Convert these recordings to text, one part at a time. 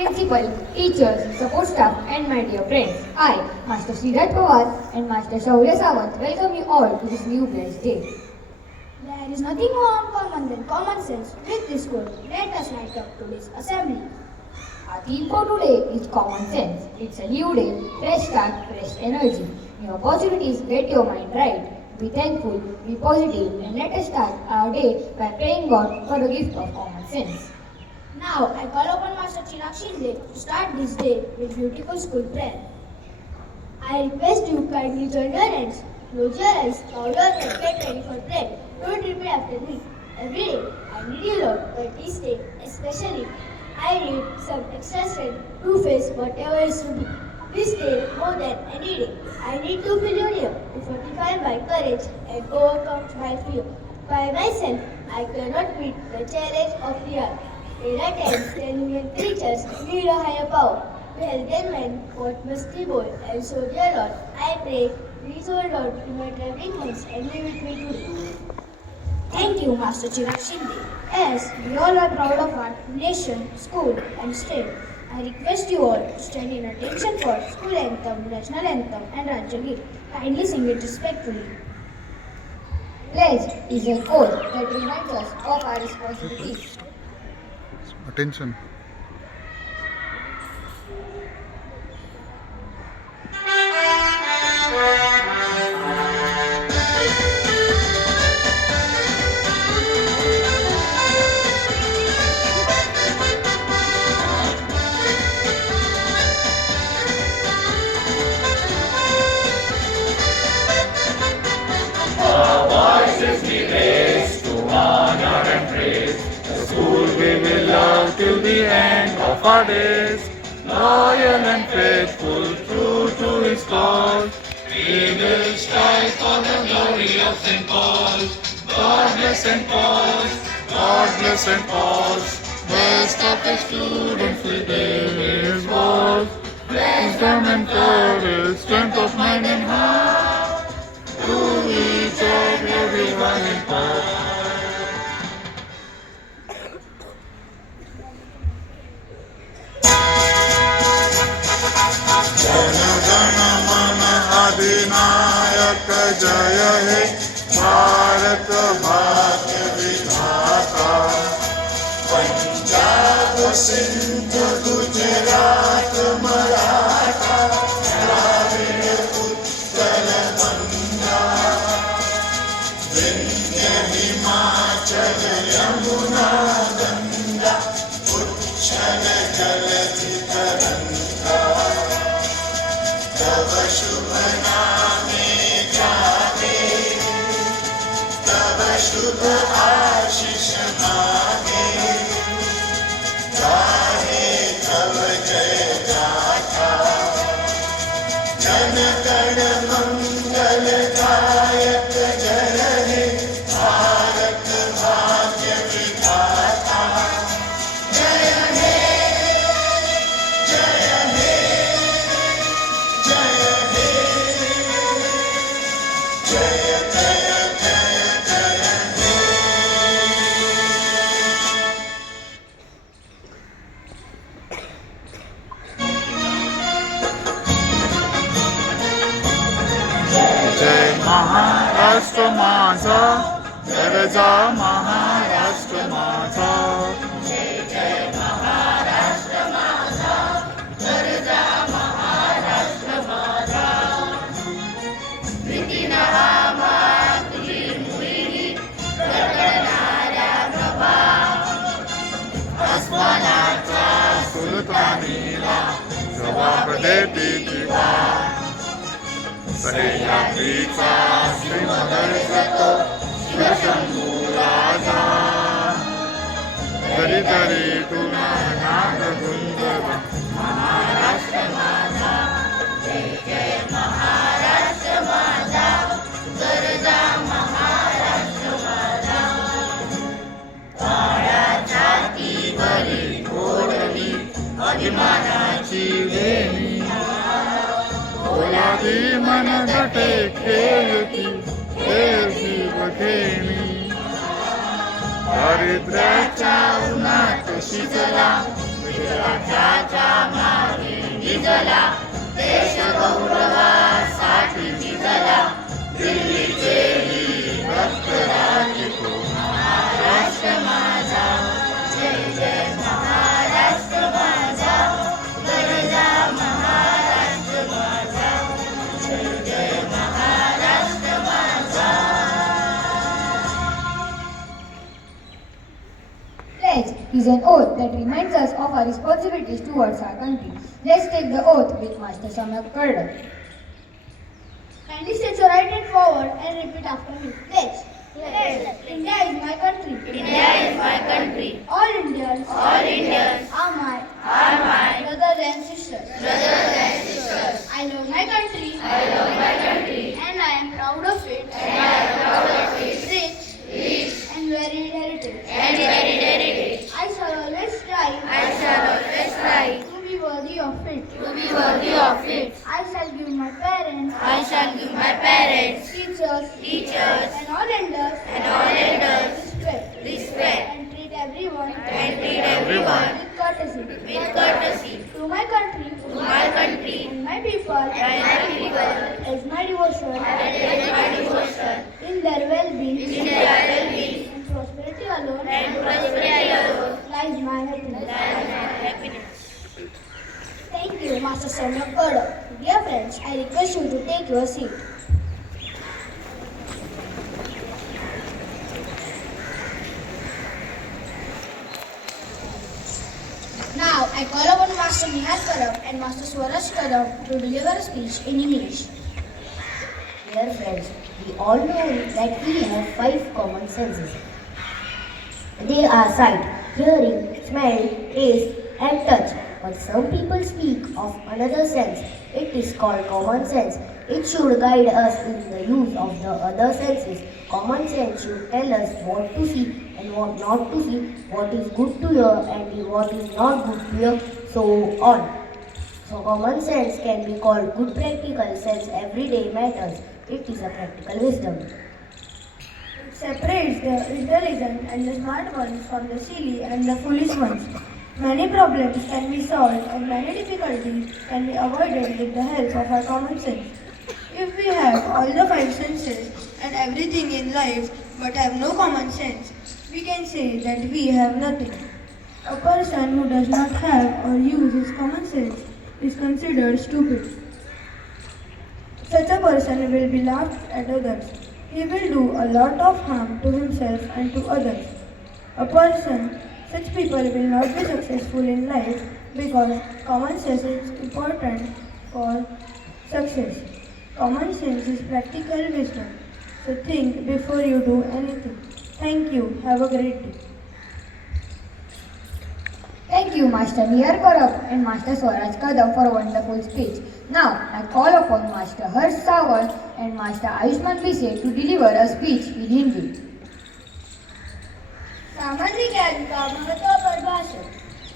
Principal, teachers, support staff, and my dear friends. I, Master Sriraj Pawar and Master Shaurya Sawant, welcome you all to this new blessed day. There is nothing more uncommon than common sense. With this quote, let us light up today's assembly. Our theme for today is common sense. It's a new day, fresh start, fresh energy. New opportunities, get your mind right. Be thankful, be positive, and let us start our day by praying God for the gift of common sense. Now, I call upon Master Chirag Shinde to start this day with beautiful school prayer. I request you kindly join your hands, close your eyes, bow your head, get ready for prayer. Don't repeat after me. Every day, I need you, Lord, but this day, especially, I need some extra strength to face whatever is to be. This day, more than any day, I need to feel you near, to fortify my courage and overcome my fear. By myself, I cannot meet the challenge of the earth. There are times when human creatures need a higher power. To help them men, what must be bold, and so, dear Lord, I pray, please hold on to my traveling hands and be with me today. Thank you, Master Chirag Shinde. As we all are proud of our nation, school, and state, I request you all to stand in attention for school anthem, national anthem, and Rajya Geet. Kindly sing it respectfully. Pledge is an oath that reminds us of our responsibilities. Attention. We will love till the end of our days, loyal and faithful, true to his cause. We will strive for the glory of St. Paul. God bless St. Paul, God bless St. Paul. Best of the students we give his word. Wisdom and courage, strength of mind and heart. To each and everyone in part. अधिनायक जय हे भारत भाग्य विधाता पंजाब सिंध गुजरात मराठा द्राविड़ उत्कल गंगा विंध्य हिमाचल यमुना गंगा उच्छल जलधि तरंगा तव शुभ नामे जागे तव शुभ आशीष मागे गाहे तव जय गाथा जन गण मंगल दायक जय हे भारत भाग्य विधाता जय हे जय हे जय हे जय जय जय जय हे जय महाराष्ट्र माझा गरजा महाराष्ट्र माझा सुलतानीला जवाब देती दिवा सह्याद्रीचा श्रीमदर्शक शिवशंभू राजा दरी दरी तुला नाग गुंजवा महाराष्ट्र माझा जय जय महाराष्ट्र माझा गरजा महाराष्ट्र माझा काळ्या छातीवरी घोडवी अभिमानाची वेणी ओलादी मन गटे खेळती खेळती बघेणी दारिद्र्याच्या उन्हात शिजला विठ्ठलाच्या Pledge is an oath that reminds us of our responsibilities towards our country. Let's take the oath with Master Samyak Kardak. Kindly stretch your right hand forward and repeat after me. Pledge. Pledge. India is my country. India is my country. All Indians. All Indians Are my. are my Brothers and sisters. brothers and sisters. I love my country. I love my country And I am proud of it. and I am proud of it. Rich. And varied heritage. And very heritage. I shall always strive. I shall always try To be worthy of it. to be worthy of it. I shall give my parents. I shall give my parents, Teachers. teachers, And all elders. and all elders Respect. respect And treat everyone. and treat everyone With courtesy. with courtesy. To my country. To my country And my people. and my people, As my devotion. that is my devotion. In their well-being. In their well-being And prosperity alone. and prosperity alone Lies my happiness. lies my happiness. Thank you, Master Samyak Kardak. Dear friends, I request you to take your seat. Now, I call upon Master Nihal Karam and Master Swaraj Kadam to deliver a speech in English. Dear friends, we all know that we have 5 common senses. They are sight, hearing, smell, taste, and touch. But some people speak of another sense. It is called common sense. It should guide us in the use of the other senses. Common sense should tell us what to see and what not to see, what is good to hear and what is not good to hear, so on. So common sense can be called good practical sense, everyday matters. It is a practical wisdom. It separates the intelligent and the smart ones from the silly and the foolish ones. Many problems can be solved and many difficulties can be avoided with the help of our common sense. If we have all the 5 senses and everything in life but have no common sense, we can say that we have nothing. A person who does not have or use his common sense is considered stupid. Such a person will be laughed at others. He will do a lot of harm to himself and to others. Such people will not be successful in life because common sense is important for success. Common sense is practical wisdom. So think before you do anything. Thank you. Have a great day. Thank you, Master Nihar Karam and Master Swaraj Kadam for a wonderful speech. Now, I call upon Master Harsh Sawant and Master Ayushman Bise to deliver a speech in Hindi. सामान्य ज्ञान का महत्व परिभाषा।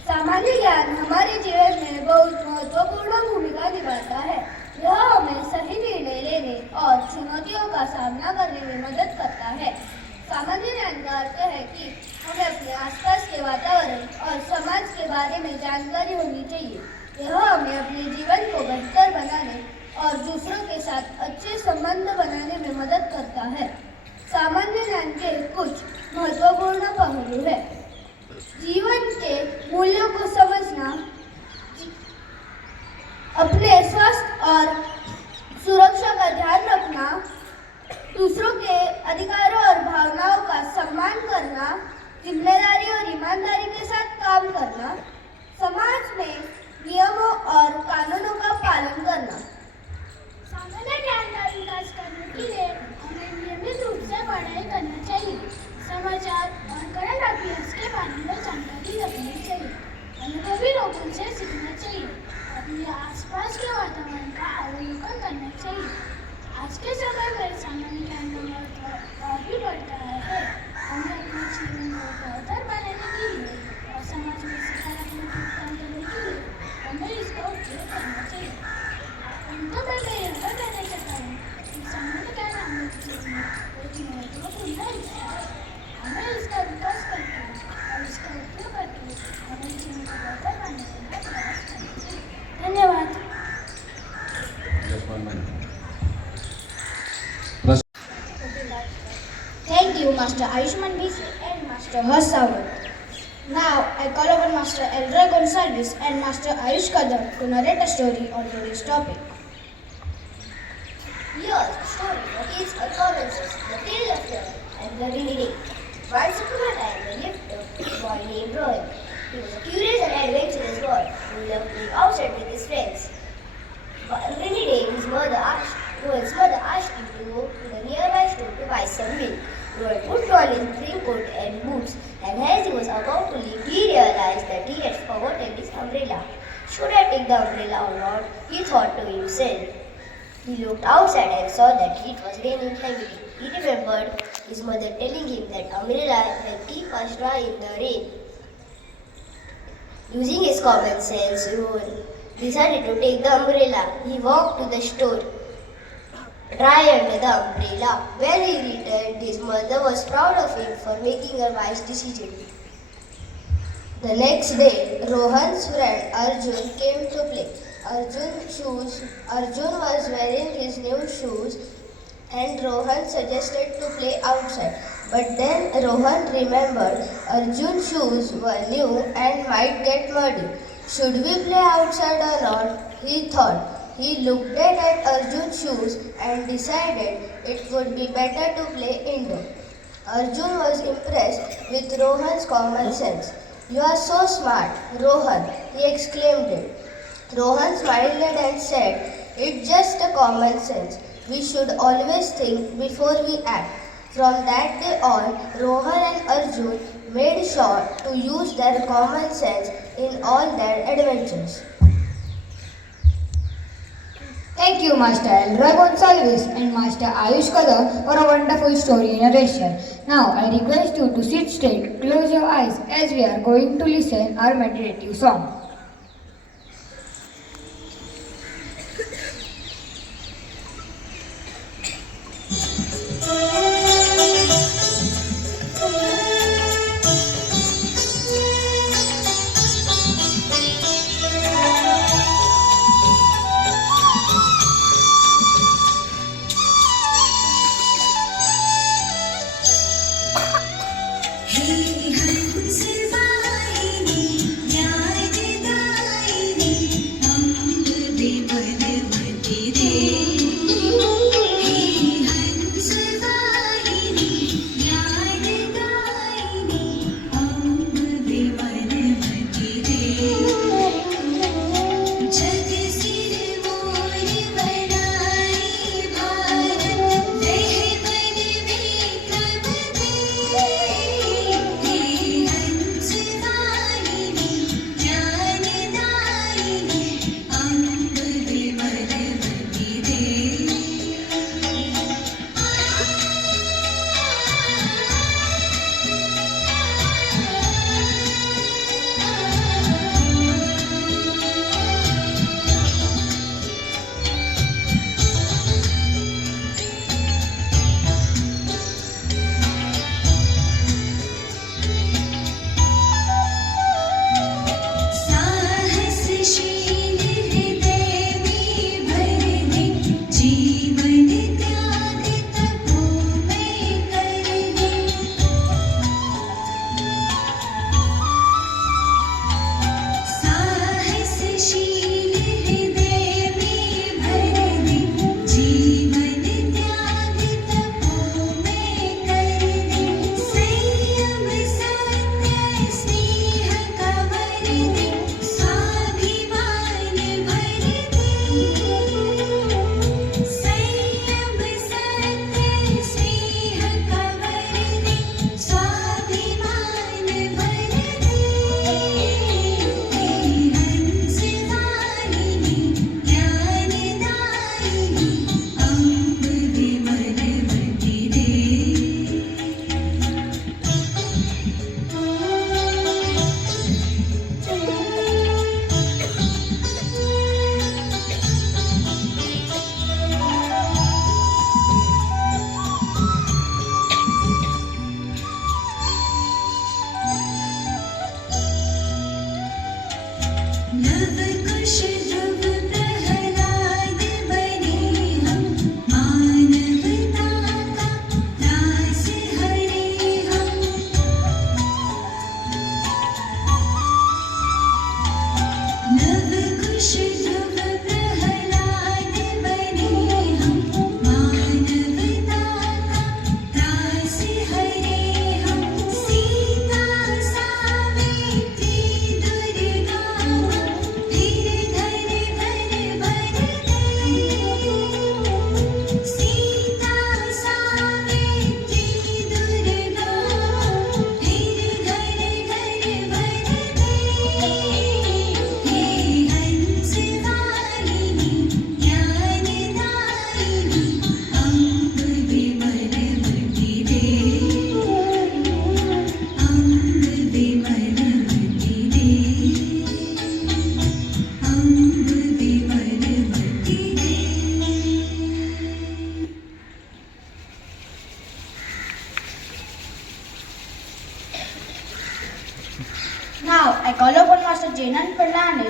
सामान्य ज्ञान हमारे जीवन में बहुत महत्वपूर्ण भूमिका निभाता है। यह हमें सही निर्णय लेने और चुनौतियों का सामना करने में मदद करता है। सामान्य ज्ञान का अर्थ है कि हमें अपने आसपास के वातावरण और समाज के बारे में जानकारी होनी चाहिए। यह हमें अपने जीवन को बेहतर बनाने और दूसरों के साथ अच्छे संबंध बनाने में मदद करता है। सामान्य ज्ञान के कुछ महत्वपूर्ण पहलू है। जीवन के मूल्यों को समझना, अपने स्वास्थ्य और सुरक्षा का ध्यान रखना, दूसरों के अधिकारों और भावनाओं का सम्मान करना, जिम्मेदारी और ईमानदारी के साथ काम करना, समाज में नियमों और कानूनों का पालन करना। सामान्य ज्ञान का विकास करने के लिए हमें नियमित रूप से पढ़ाई करना चाहिए। समाचार और करंट अफेयर्स के बारे में जानकारी रखनी चाहिए। अनुभवी लोगों से सीखना चाहिए। अपने आसपास के वातावरण का अवलोकन करना चाहिए। आज के समय में सामान्य ज्ञान का महत्व काफी बढ़ता है। हमें अपने जीवन को बेहतर बनाने के लिए और समाज में सकारात्मक योगदान करने के लिए हमें इसका उपयोग करना चाहिए। उनका मैं यह कहना चाहता हूँ कि सामान्य ज्ञान हमारे जीवन में एक महत्वपूर्ण हिस्सा है। हमें इसका विकास करके और इसका उपयोग करके हमारे जीवन को बेहतर बनाने का प्रयास करना चाहिए। Master Ayushman Bise and Master Harsh Sawant. Now, I call upon Master Elra Gonsalves and Master Ayush Kadam to narrate a story on today's topic. Here's a story that is a common sense, the tale of Rohan and the rainy day. Once upon a time, there lived a boy named Rohan. He was a curious and adventurous boy who loved playing outside with his friends. But on a rainy day, Rohan's mother asked him to go to the nearby store to buy some milk. Rohan put on his raincoat and boots, and as he was about to leave, he realized that he had forgotten his umbrella. Should I take the umbrella or not? He thought to himself. He looked outside and saw that it was raining heavily. He remembered his mother telling him that umbrella will keep us dry in the rain. Using his common sense, Rohan decided to take the umbrella. He walked to the store, dry under the umbrella. When he returned, his mother was proud of him for making a wise decision. The next day, Rohan's friend Arjun came to play. Arjun was wearing his new shoes and Rohan suggested to play outside. But then Rohan remembered Arjun's shoes were new and might get muddy. Should we play outside or not? He thought. He looked at Arjun's shoes and decided it would be better to play indoor. Arjun was impressed with Rohan's common sense. "You are so smart, Rohan," he exclaimed. Rohan smiled and said, "It's just a common sense. We should always think before we act." From that day on, Rohan and Arjun made sure to use their common sense in all their adventures. Thank you, Master Elra Gonsalves and Master Ayush Kadam, for a wonderful story narration. Now, I request you to sit straight, close your eyes as we are going to listen our meditative song.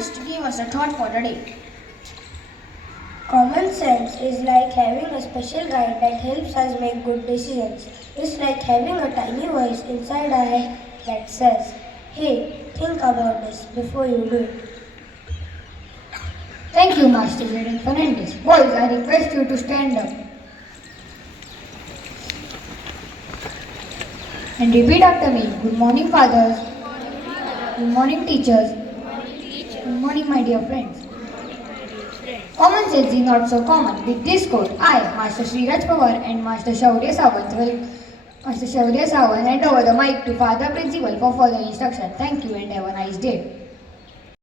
is to give us a thought for the day. Common sense is like having a special guide that helps us make good decisions. It's like having a tiny voice inside our head that says, hey, think about this before you do it. Thank you, Master Jaden Fernandez. Boys, I request you to stand up and repeat after me. Good morning, fathers. Good morning, teachers. Good morning, my dear friends. Common sense is not so common. With this quote, I, Master Sriraj Pawar and Master Shaurya Sawant hand over the mic to Father Principal for further instruction. Thank you and have a nice day.